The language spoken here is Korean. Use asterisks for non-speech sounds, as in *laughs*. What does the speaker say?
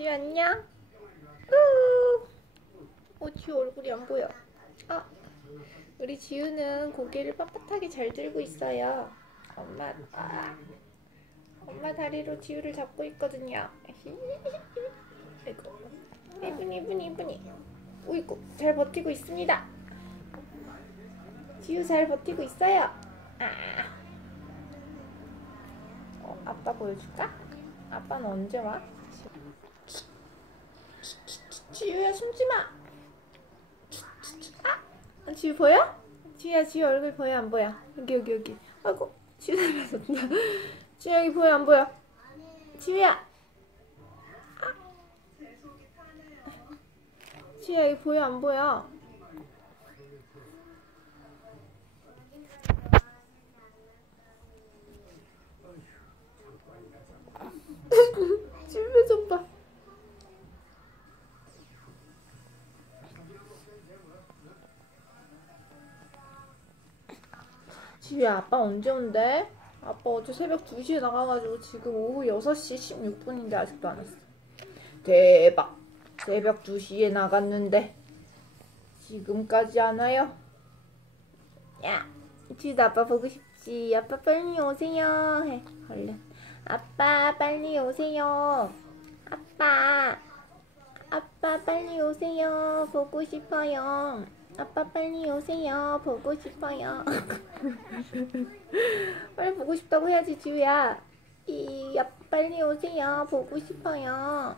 지우 안녕? 으. 어, 지우 얼굴이 안 보여. 아, 우리 지우는 고개를 빳빳하게 잘 들고 있어요. 엄마, 아, 엄마 다리로 지우를 잡고 있거든요. *laughs* 아이고, 이분이, 이분이, 이분이. 우이고, 잘 버티고 있습니다. 지우 잘 버티고 있어요. 아. 어, 아빠 보여줄까? 아빠는 언제 와? 지우야 숨지 마. 아, 지우 보여? 지우야 지우 얼굴 보여 안 보여? 여기 여기 여기. 아이고 지우 사라졌다. 지우 여기 보여 안 보여? 지우야. 아. 지우야 여기 보여 안 보여? 지우야 아빠 언제 온대? 아빠 어제 새벽 2시에 나가가지고 지금 오후 6시 16분인데 아직도 안 왔어. 대박. 새벽 2시에 나갔는데 지금까지 안 와요? 야 지우도 아빠 보고 싶지. 아빠 빨리 오세요. 해. 얼른. 아빠 빨리 오세요. 아빠. 아빠 빨리 오세요. 보고 싶어요 아빠 빨리 오세요. 보고 싶어요. *laughs* 빨리 보고 싶다고 해야지, 지우야. 이, 아빠 빨리 오세요. 보고 싶어요.